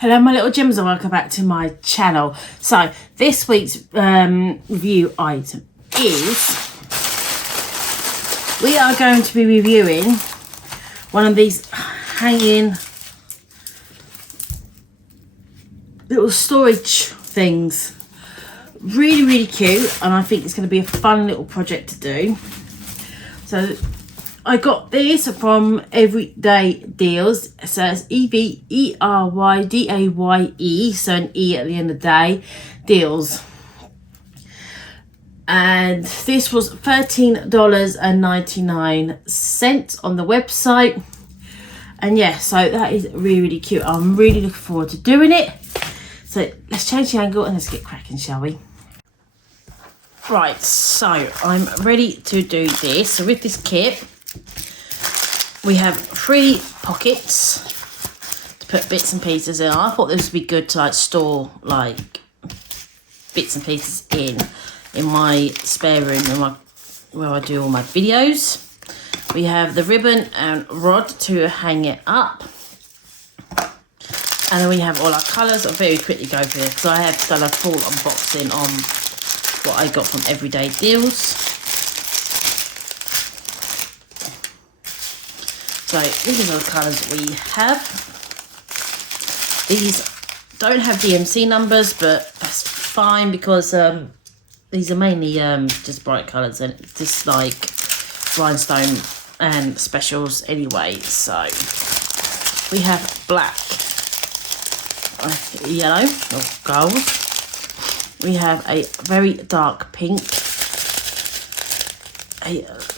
Hello my little gems and welcome back to my channel. So this week's review item is we are going to be reviewing one of these hanging little storage things. Really cute, and I think it's going to be a fun little project to do. So I got this from Everydayedeals. So it's Everydaye, so an E at the end of the day, deals. And this was $13.99 on the website. And yeah, so that is really cute. I'm really looking forward to doing it. So let's change the angle and let's get cracking, shall we? Right, so I'm ready to do this. So with this kit, we have 3 pockets to put bits and pieces in. I thought this would be good to like store like bits and pieces in my spare room where I do all my videos. We have the ribbon and rod to hang it up. And then we have all our colours. I'll very quickly go through this because I have done a full unboxing on what I got from Everydayedeals. So these are the colours we have. These don't have DMC numbers, but that's fine because these are mainly just bright colours and just like rhinestone and specials anyway. So we have black, yellow or gold. We have a very dark pink,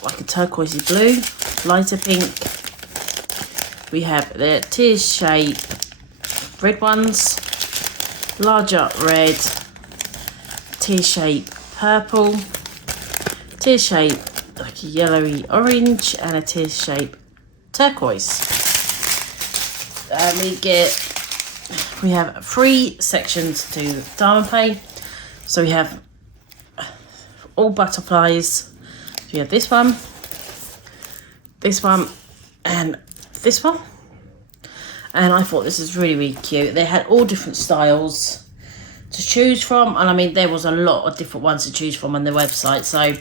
like a turquoisey blue, lighter pink. We have the tear shape red ones, larger red, tear shape purple, tear shape like a yellowy orange, and a tear shape turquoise. And we have 3 sections to diamond play. So we have all butterflies. We have this one, and this one. And I thought this is really cute. They had all different styles to choose from, and I mean there was a lot of different ones to choose from on the website. So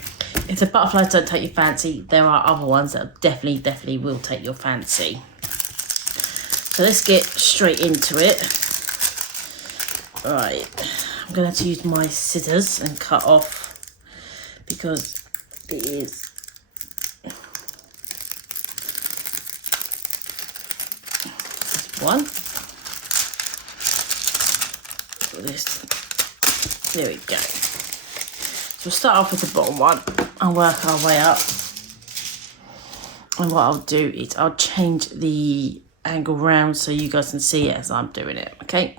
if the butterflies don't take your fancy, there are other ones that definitely will take your fancy. So let's get straight into it. Right, I'm gonna have to use my scissors and cut off because it is one. There we go. So we'll start off with the bottom one and work our way up. And what I'll do is I'll change the angle round so you guys can see it as I'm doing it, okay?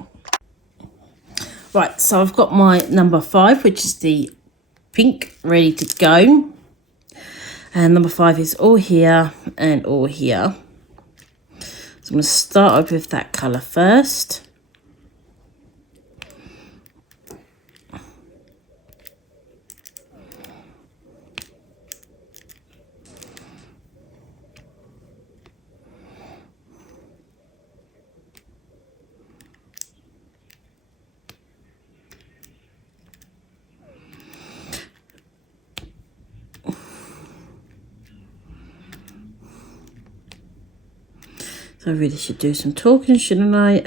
Right, so I've got my number 5, which is the pink, ready to go. And number 5 is all here and all here. So I'm going to start off with that colour first. So I really should do some talking, shouldn't I?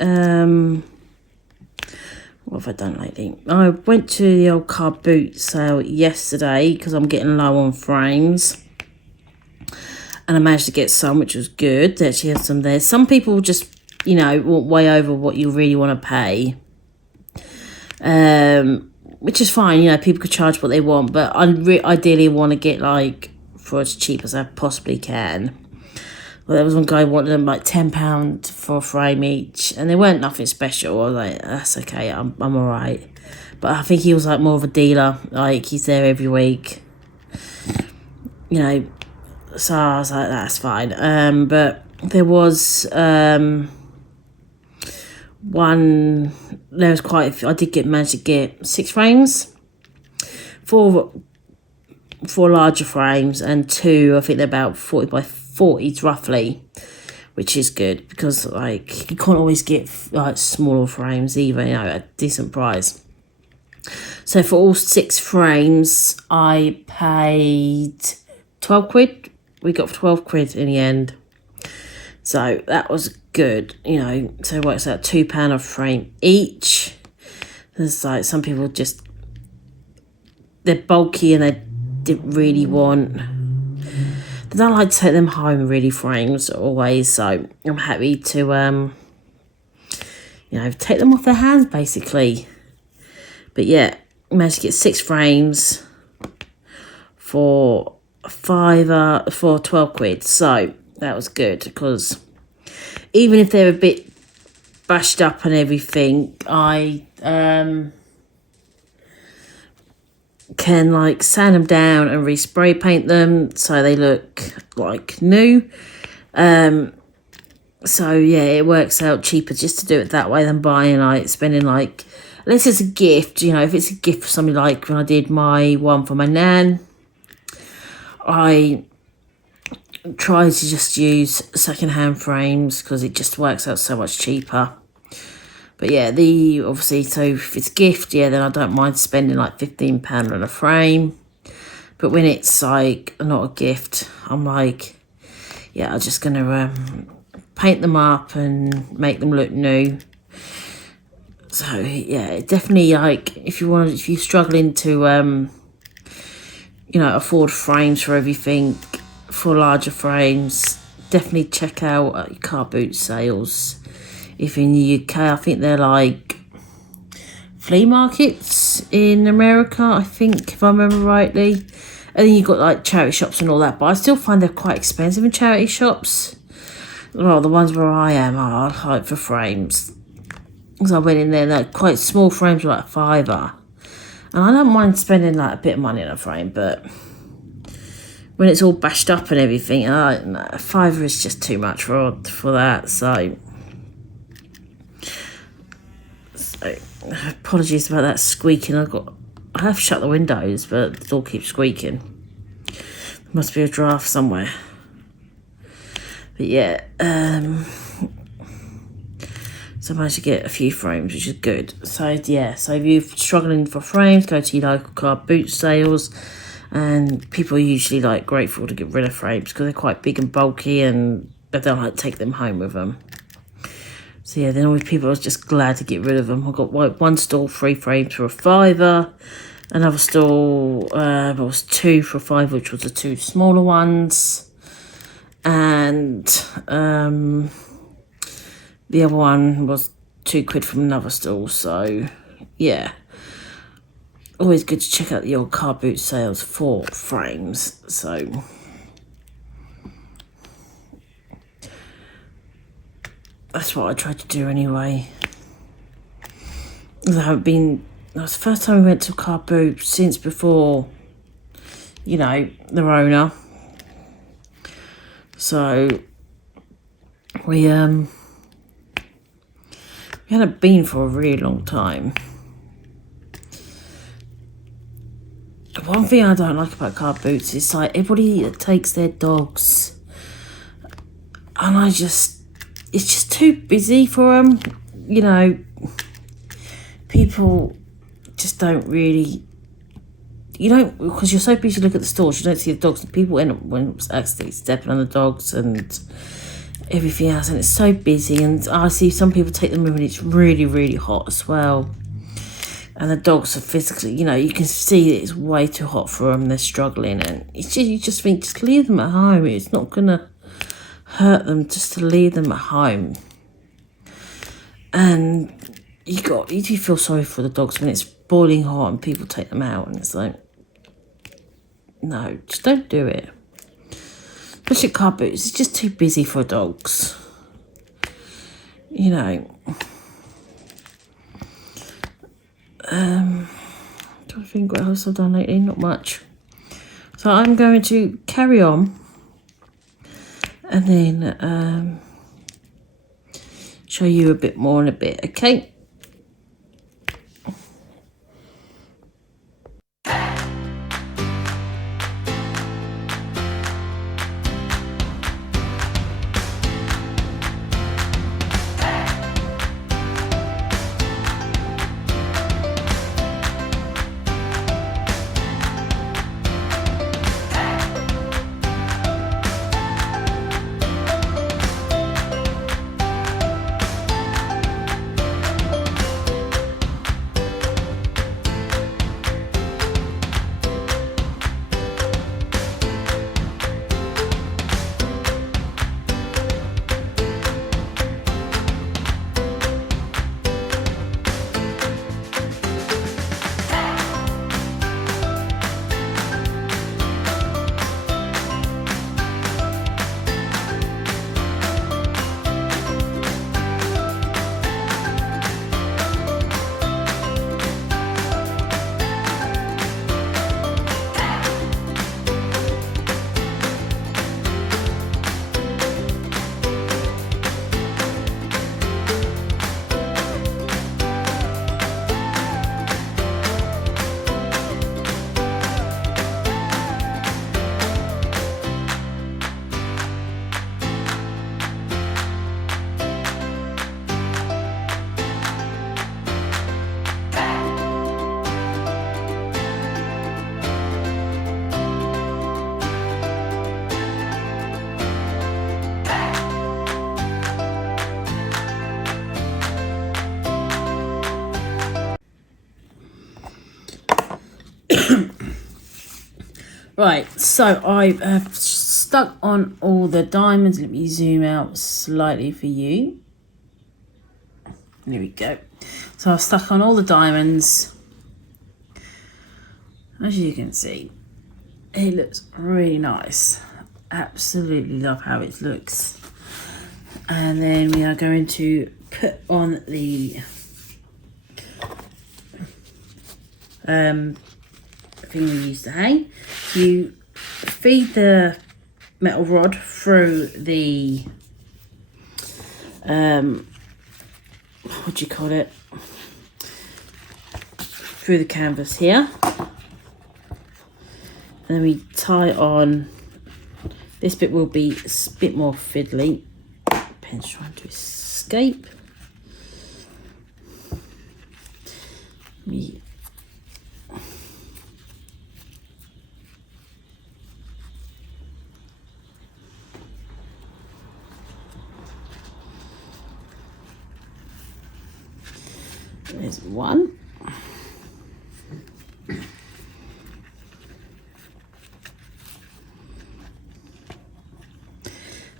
What have I done lately? I went to the old car boot sale yesterday because I'm getting low on frames. And I managed to get some, which was good. They actually had some there. Some people just, you know, want way over what you really want to pay. Which is fine, you know, people could charge what they want. But I ideally want to get, like, for as cheap as I possibly can. Well, there was one guy wanted them like £10 for a frame each, and they weren't nothing special. I was like, that's okay, I'm all right. But I think he was like more of a dealer, like he's there every week, you know. So I was like, that's fine. But there was one. There was quite a few. I did manage to get 6 frames, 4 larger frames, and 2. I think they're about 40 by 40s roughly, which is good because like you can't always get like smaller frames either, you know, at a decent price. So for all 6 frames, I paid 12 quid. We got 12 quid in the end. So that was good, you know. So it works out £2 a frame each. There's like some people just, they're bulky and they didn't really want, they don't like to take them home really, frames always. So I'm happy to, you know, take them off their hands basically. But yeah, managed to get 6 frames for for 12 quid. So that was good because even if they're a bit bashed up and everything, I can like sand them down and respray paint them so they look like new. So yeah, it works out cheaper just to do it that way than buying, like spending like, unless it's a gift, you know, if it's a gift for somebody, like when I did my one for my nan, I try to just use second-hand frames because it just works out so much cheaper. But yeah, obviously, so if it's a gift, yeah, then I don't mind spending like £15 on a frame. But when it's like not a gift, I'm like, yeah, I'm just gonna paint them up and make them look new. So yeah, definitely, like if you're struggling to you know, afford frames for everything, for larger frames, definitely check out car boot sales. If in the UK, I think they're like flea markets in America, I think, if I remember rightly. And then you've got like charity shops and all that, but I still find they're quite expensive in charity shops. Well, the ones where I am are like for frames. Because I went in there, they're quite small frames, were like £5. And I don't mind spending like a bit of money on a frame, but when it's all bashed up and everything, no, £5 is just too much for that. So apologies about that squeaking. I have shut the windows, but the door keeps squeaking. There must be a draft somewhere. But yeah, so I managed to get a few frames, which is good. So yeah, so if you're struggling for frames, go to your local car boot sales. And people are usually like grateful to get rid of frames because they're quite big and bulky, and they don't like to take them home with them. So yeah, then always people are just glad to get rid of them. I got one stall 3 frames for £5. Another stall was 2 for £5, which was the 2 smaller ones. And the other one was £2 from another stall. So yeah, always good to check out the old car boot sales for frames. So that's what I tried to do anyway. That was the first time we went to a car boot since before, you know, the Rona. So we hadn't been for a really long time. One thing I don't like about car boots is like everybody takes their dogs, and it's just too busy for them. You know, people just don't really, because you're so busy looking at the stores, you don't see the dogs, and people end up accidentally stepping on the dogs and everything else, and it's so busy. And I see some people take them in when it's really, really hot as well. And the dogs are physically, you can see that it's way too hot for them. They're struggling, and you just think, just leave them at home. It's not gonna hurt them just to leave them at home. And you feel sorry for the dogs when it's boiling hot and people take them out, and it's like, no, just don't do it. Especially car boots, it's just too busy for dogs. Do I think what else I've done lately? Not much. So I'm going to carry on and then show you a bit more in a bit, okay? Right, so I have stuck on all the diamonds. Let me zoom out slightly for you. There we go. So I've stuck on all the diamonds. As you can see, it looks really nice. Absolutely love how it looks. And then we are going to put on the thing we used to hang. You feed the metal rod through the what do you call it, through the canvas here, and then we tie on. This bit will be a bit more fiddly. Pen's trying to escape. There's one.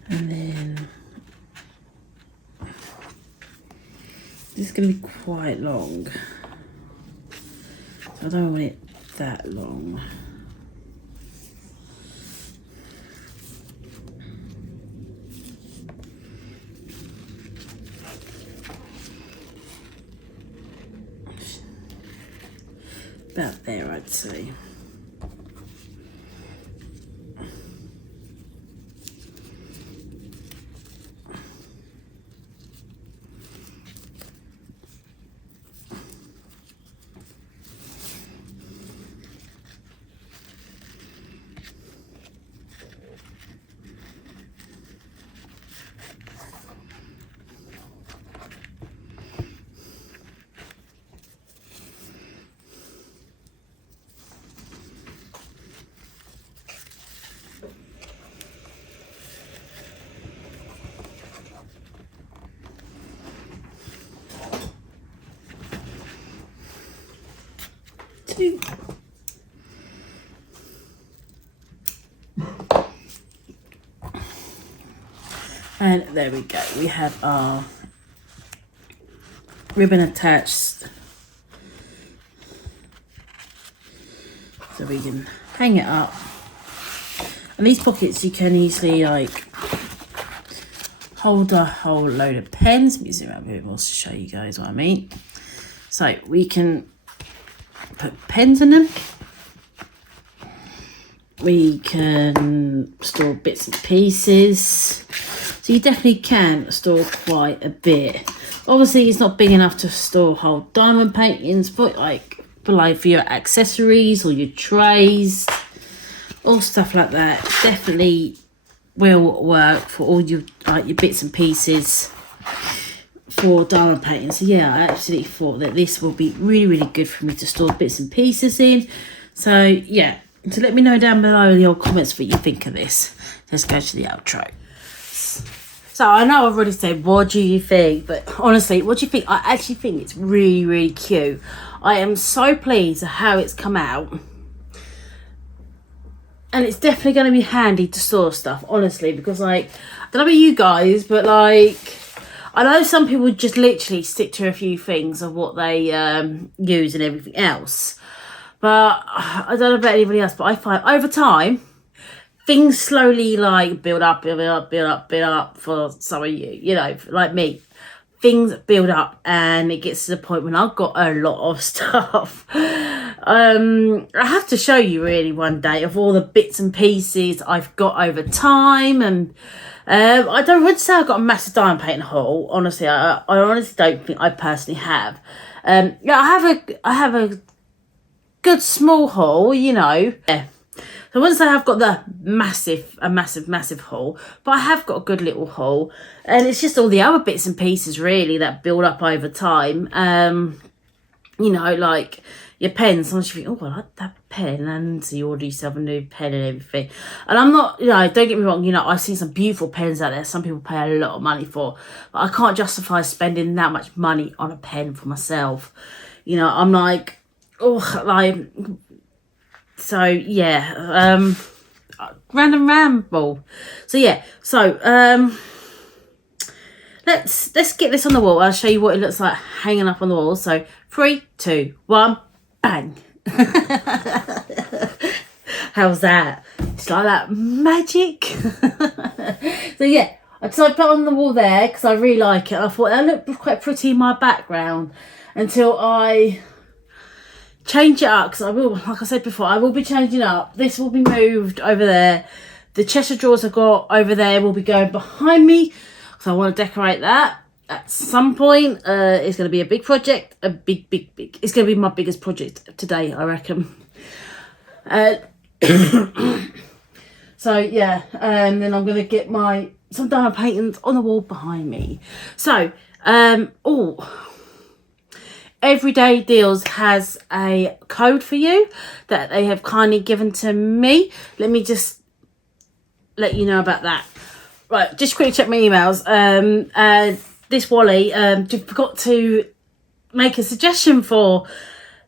And then this is going to be quite long, so I don't want it that long. About there, I'd say. Two. And there we go. We have our ribbon attached, so we can hang it up. And these pockets you can easily like hold a whole load of pens. Let me zoom out a bit more to show you guys what I mean. So we can put pens in them. We can store bits and pieces. So you definitely can store quite a bit. Obviously it's not big enough to store whole diamond paintings, but for your accessories or your trays or stuff like that, definitely will work for all your your bits and pieces for diamond painting. So yeah, I absolutely thought that this will be really, really good for me to store bits and pieces in. So yeah, so let me know down below in the old comments what you think of this. Let's go to the outro. So I know I've already said, what do you think? But honestly, what do you think? I actually think it's really, really cute. I am so pleased at how it's come out. And it's definitely going to be handy to store stuff, honestly, because I don't know about you guys, but I know some people just literally stick to a few things of what they use and everything else. But I don't know about anybody else, but I find over time, things slowly build up for some of you, like me. Things build up and it gets to the point when I've got a lot of stuff. I have to show you really one day of all the bits and pieces I've got over time. And I wouldn't say I've got a massive diamond painting haul. Honestly, I honestly don't think I personally have. Yeah, I have a good small haul, Yeah. So I wouldn't say I've got the massive haul, but I have got a good little haul. And it's just all the other bits and pieces really that build up over time. Like your pens. Sometimes you think, oh, I like that pen. And so you order yourself a new pen and everything. And I'm not, don't get me wrong, I've seen some beautiful pens out there. Some people pay a lot of money for. But I can't justify spending that much money on a pen for myself. I'm like, So yeah, random ramble. So yeah, so let's get this on the wall. I'll show you what it looks like hanging up on the wall. So 3, 2, 1, bang. How's that? It's like that magic. So yeah, I decided to put it on the wall there because I really like it. I thought that looked quite pretty in my background until I change it up, because I will, like I said before, I will be changing up. This will be moved over there. The chest of drawers I've got over there will be going behind me, because I want to decorate that at some point. It's going to be a big project, a big. It's going to be my biggest project today, I reckon. So yeah, and then I'm going to get some diamond paintings on the wall behind me. So, Everyday Deals has a code for you that they have kindly given to me. Let me just let you know about that. Right, just quickly check my emails. This Wally forgot to make a suggestion for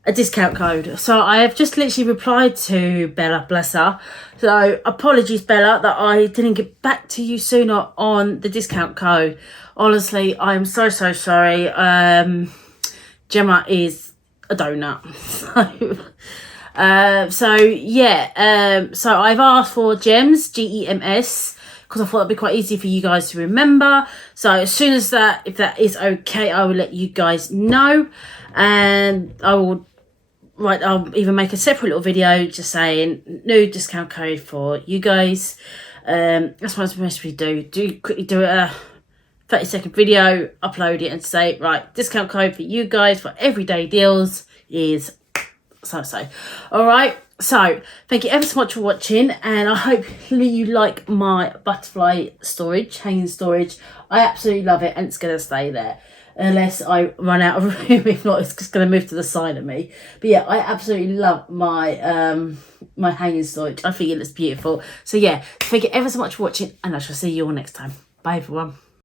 a discount code. So I have just literally replied to Bella, bless her. So apologies, Bella, that I didn't get back to you sooner on the discount code. Honestly, I'm so sorry. Gemma is a donut. So I've asked for gems, GEMS, because I thought it'd be quite easy for you guys to remember. So as soon as if that is okay, I will let you guys know, and I'll even make a separate little video just saying new discount code for you guys. That's what I'm supposed to quickly do a 30-second video, upload it and say, right, discount code for you guys for Everyday Deals is so. All right, so thank you ever so much for watching, and I hope you like my butterfly hanging storage. I absolutely love it, and it's going to stay there unless I run out of room. If not, it's just going to move to the side of me. But yeah, I absolutely love my my hanging storage. I think it looks beautiful. So yeah, thank you ever so much for watching, and I shall see you all next time. Bye everyone.